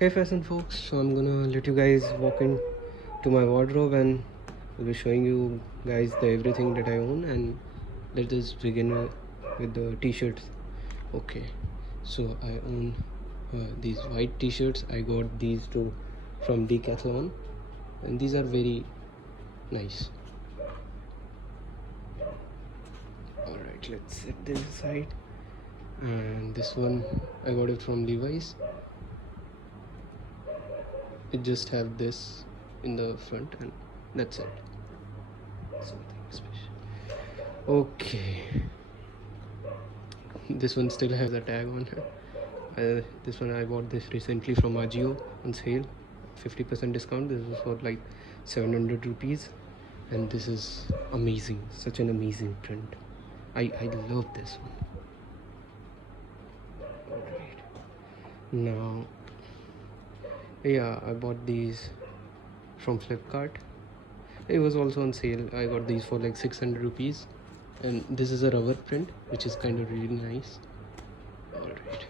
Hey fashion folks, so I'm gonna let you guys walk into my wardrobe and I'll be showing you guys the everything that I own, and let us begin with the t-shirts. Okay, so I own these white t-shirts. I got these two from Decathlon and these are very nice. Alright, let's set this aside. And this one I got it from Levi's. It just have this in the front and that's it. Something special. Okay, this one still has a tag on it. This one I bought this recently from Ajio on sale, 50% discount. This was for like 700 rupees and this is amazing, such an amazing print. I love this one. Alright, now yeah, I bought these from Flipkart. It was also on sale. I got these for like 600 rupees and this is a rubber print which is kind of really nice. Alright,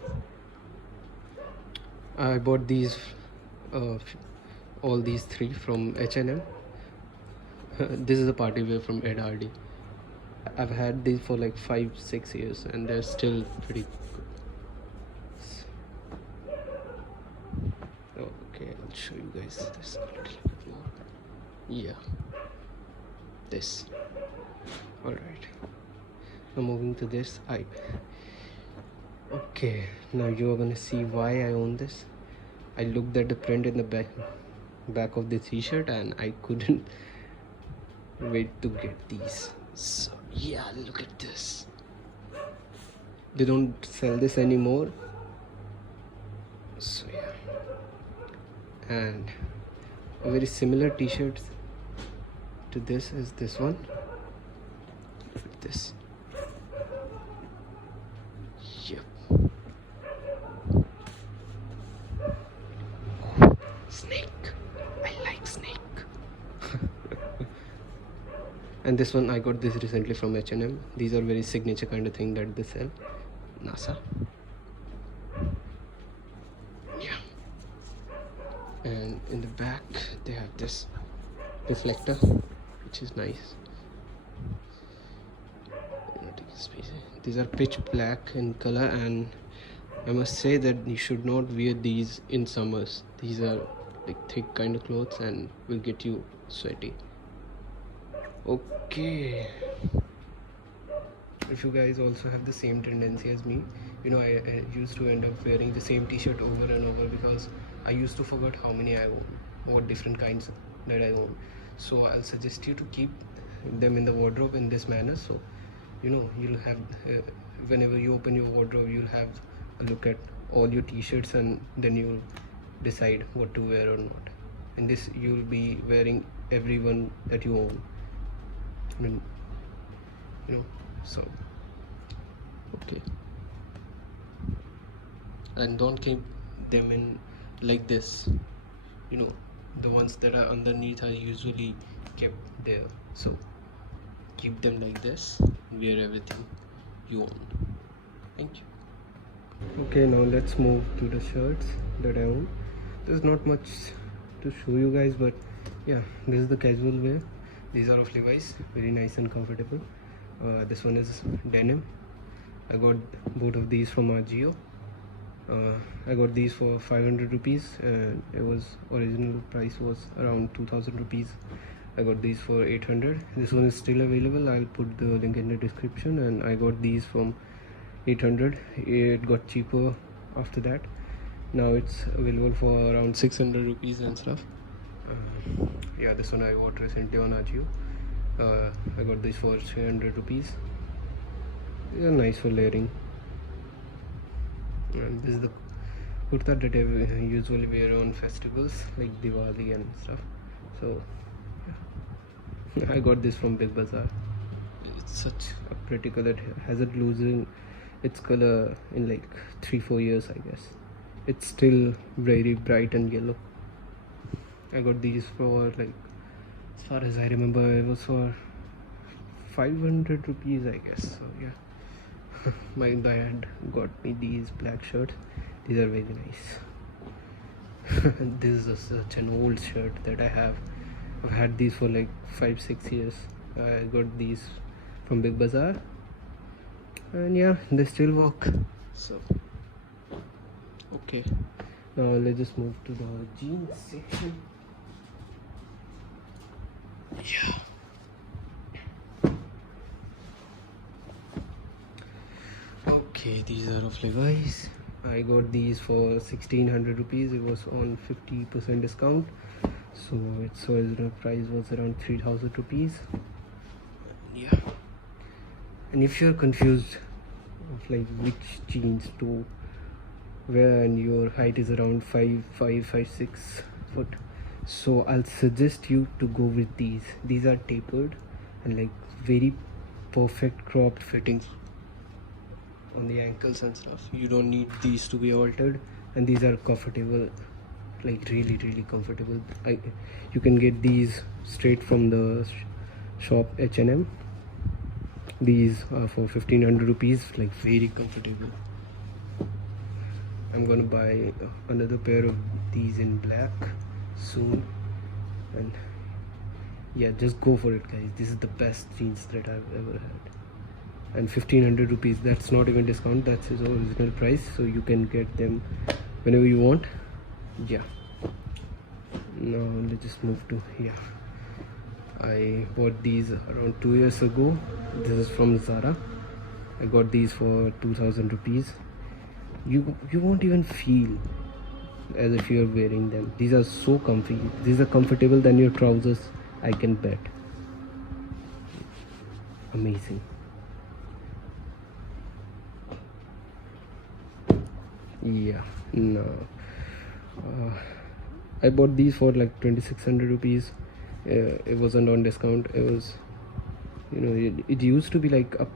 I bought these all these three from H&M. This is a party wear from Ed Hardy. I've had these for like 5-6 years and they're still pretty good. Okay, I'll show you guys this a little bit more. Yeah, this. Alright, now moving to this. Okay, now you are gonna see why I own this. I looked at the print in the back of the t-shirt and I couldn't wait to get these. So yeah, look at this. They don't sell this anymore, so yeah. And a very similar t-shirt to this is this one. Look at this. Yep. Snake. I like snake. And this one I got this recently from H&M. These are very signature kind of thing that they sell. NASA. Yeah. And in the back they have this reflector which is nice. These are pitch black in color and I must say that you should not wear these in summers. These are like thick kind of clothes and will get you sweaty. Okay, if you guys also have the same tendency as me, you know, I used to end up wearing the same t-shirt over and over because I used to forget how many I own, what different kinds that I own. So I'll suggest you to keep them in the wardrobe in this manner, so you know you'll have whenever you open your wardrobe you'll have a look at all your t-shirts and then you'll decide what to wear or not. In this you'll be wearing every one that you own. I mean, you know, so okay, and don't keep them in like this. You know, the ones that are underneath are usually kept there, so keep them like this. Wear everything you own. Thank you. Okay, now let's move to the shirts that I own. There's not much to show you guys, but yeah, this is the casual wear. These are of Levi's, very nice and comfortable. This one is denim. I got both of these from Ajio. I got these for 500 rupees and it was original price was around 2000 rupees. I got these for 800. This one is still available. I'll put the link in the description. And I got these from 800. It got cheaper after that. Now it's available for around 600 rupees and stuff. Yeah, this one I got recently on Ajio. I got this for 300 rupees. These are nice for layering. And this is the kurta that I usually wear on festivals like Diwali and stuff. So yeah. I got this from Big Bazaar. It's such a pretty color. It hasn't loosened its color in like 3-4 years, I guess. It's still very bright and yellow. I got these for like, as far as I remember, it was for 500 rupees, I guess. So yeah, my dad got me these black shirts. These are very nice. This is such an old shirt that I have. I've had these for like 5-6 years. I got these from Big Bazaar, and yeah, they still work. So okay, now let's just move to the jeans section. Yeah. Okay, these are of Levi's. I got these for 1600 rupees. It was on 50% discount, so its original price was around 3000 rupees. Yeah, and if you're confused of like which jeans to wear and your height is around 5'6" so I'll suggest you to go with these are tapered and like very perfect cropped fittings on the ankles and stuff. You don't need these to be altered, and these are comfortable, like really comfortable. You can get these straight from the shop H&M. These are for 1500 rupees, like very comfortable. I'm gonna buy another pair of these in black soon, and yeah, just go for it guys. This is the best jeans that I've ever had, and 1500 rupees, that's not even discount, that's his original price, so you can get them whenever you want. Yeah, now let's just move to here. I bought these around 2 years ago. This is from Zara. I got these for 2000 rupees. You won't even feel as if you're wearing them. These are so comfy. These are comfortable than your trousers, I can bet. Amazing. Yeah, no, I bought these for like 2600 rupees. It wasn't on discount. It was, you know, it used to be like up,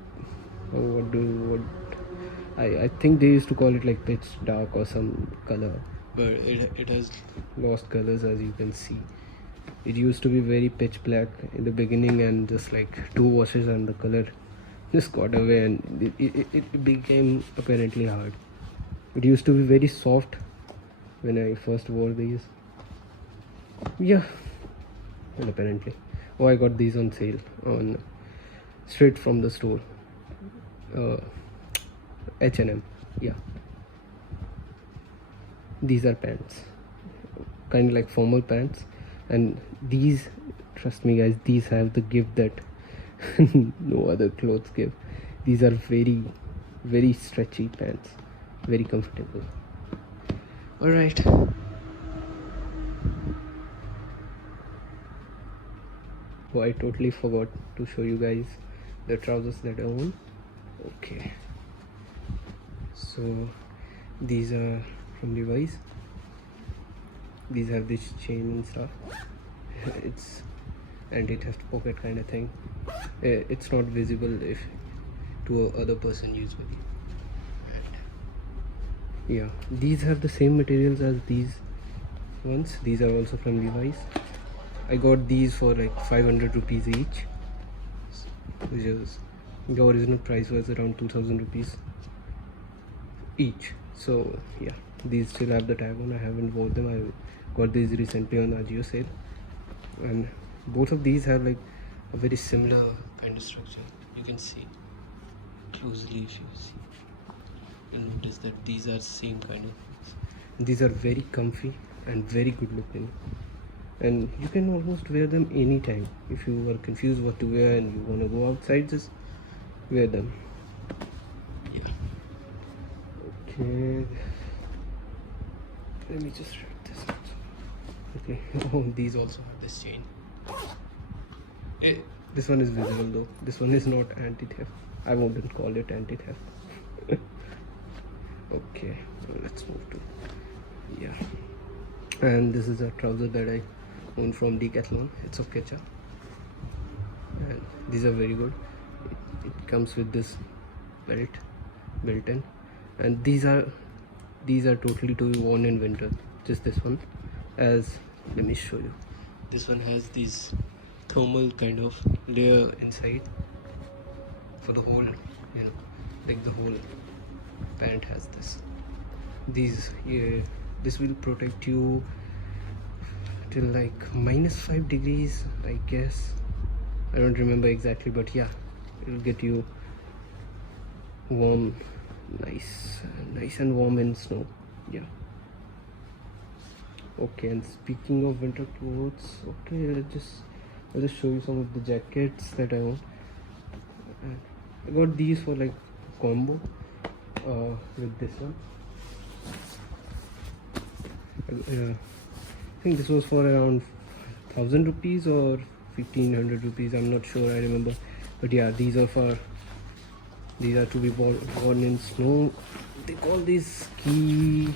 I think they used to call it like pitch dark or some color, but it has lost colors, as you can see. It used to be very pitch black in the beginning, and just like 2 washes and the color just got away, and it became apparently hard. It used to be very soft when I first wore these. Yeah, and apparently, oh, I got these on sale on straight from the store, H&M. Yeah, these are pants, kind of like formal pants, and these, trust me guys, these have the give that no other clothes give. These are very stretchy pants, very comfortable. All right, oh, I totally forgot to show you guys the trousers that I own. Okay, so these are from Levi's. These have this chain and stuff. And it has pocket kind of thing. It's not visible if to a other person usually. And yeah, these have the same materials as these ones. These are also from Levi's. I got these for like 500 rupees each, which is, the original price was around 2000 rupees each. So yeah, these still have the tag on. I haven't worn them. I got these recently on Ajio sale, and both of these have like a very similar kind of structure. You can see closely, if you see, you'll notice that these are same kind of things. These are very comfy and very good looking, and you can almost wear them anytime. If you are confused what to wear and you want to go outside, just wear them. Yeah. Okay, let me just wrap this up. Okay, oh, these also have this chain. This one is visible though. This one is not anti-theft. I wouldn't call it anti-theft. Okay, so let's move to, yeah. And this is a trouser that I own from Decathlon. It's of Ketchup, and these are very good. It comes with this belt built in, and these are totally to be worn in winter. Just this one, as let me show you. This one has these thermal kind of layer inside for the whole, you know, like the whole pant has this. These here, this will protect you till like -5 degrees, I guess. I don't remember exactly, but yeah, it'll get you warm, nice and warm in snow. Yeah. Okay, and speaking of winter clothes, okay, I'll just show you some of the jackets that I own. I got these for like combo with this one. I think this was for around 1000 rupees or 1500 rupees. I'm not sure, I remember. But yeah, these are to be worn in snow. They call these ski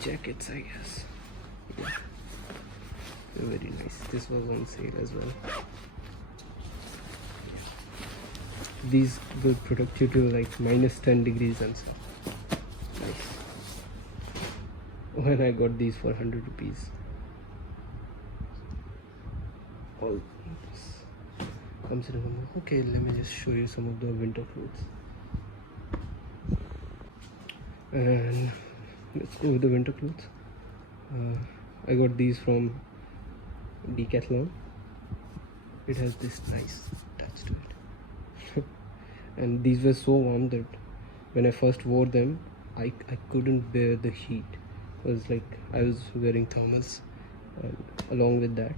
jackets, I guess. Yeah, they're very nice. This was on sale as well. These will protect you to like -10 degrees and stuff. Nice. When I got these for 100 rupees. All this comes in a combo. Okay, let me just show you some of the winter clothes. And let's go with the winter clothes. I got these from Decathlon. It has this nice touch to it. And these were so warm that when I first wore them, I couldn't bear the heat. It was like I was wearing thermals, and along with that,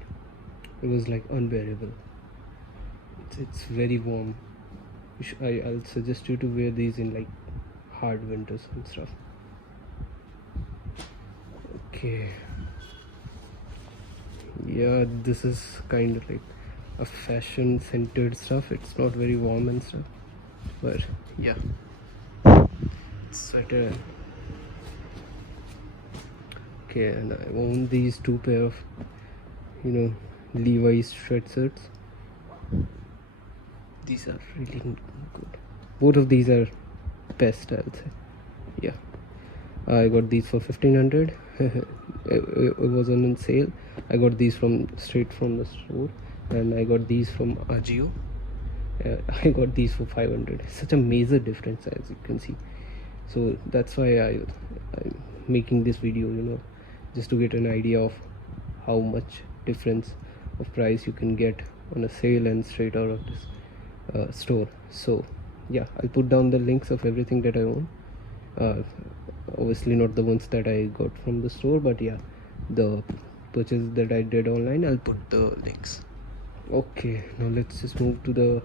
it was like unbearable. It's very warm. I'll suggest you to wear these in like hard winters and stuff. Okay. Yeah, this is kind of like a fashion centered stuff. It's not very warm and stuff, but yeah, sweater. Okay, and I own these two pair of Levi's sweatshirts. These are really good. Both of these are best, I'll say. Yeah, I got these for 1500. It was on sale. I got these straight from the store, and I got these from Ajio. I got these for 500. Such a major difference, as you can see. So that's why I'm making this video, just to get an idea of how much difference of price you can get on a sale and straight out of this store. So yeah, I'll put down the links of everything that I own. Obviously not the ones that I got from the store, but yeah, the purchase that I did online, I'll put the links. Okay, now let's just move to the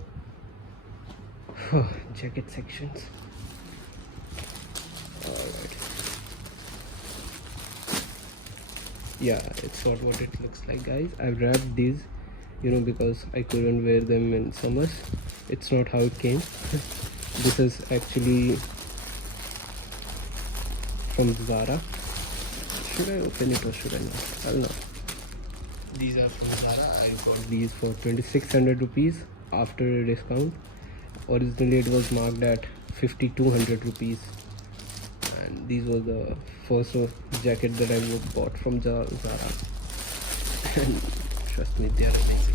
jacket sections. Alright. Yeah, it's not what it looks like, guys. I've wrapped these, because I couldn't wear them in summers. It's not how it came. This is actually from Zara. Should I open it or should I not? I'll not. These are from Zara. I got these for 2600 rupees after a discount. Originally it was marked at 5200 rupees, and these were the first jacket that I bought from Zara. And trust me, they are amazing.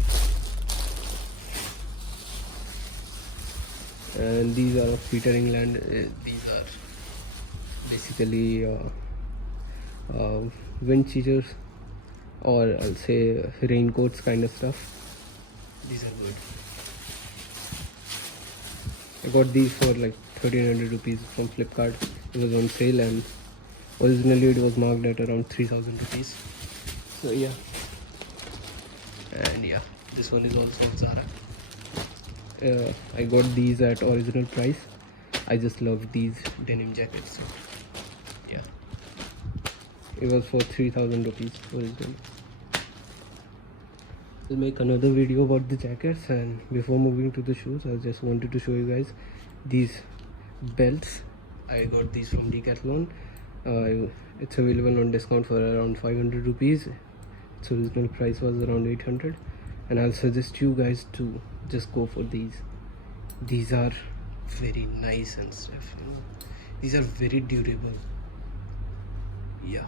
And these are of Peter England. These are basically wind cheaters, or I'll say raincoats kind of stuff. These are good. I got these for like 1300 rupees from Flipkart. It was on sale, and originally it was marked at around 3000 rupees. So yeah. And yeah, this one is also on Zara. I got these at original price. I just love these denim jackets. So yeah, it was for 3000 rupees originally. I'll make another video about the jackets, and before moving to the shoes, I just wanted to show you guys these belts. I got these from Decathlon. It's available on discount for around 500 rupees. Its original price was around 800, and I'll suggest you guys to just go for these. These are very nice and stuff, These are very durable. Yeah.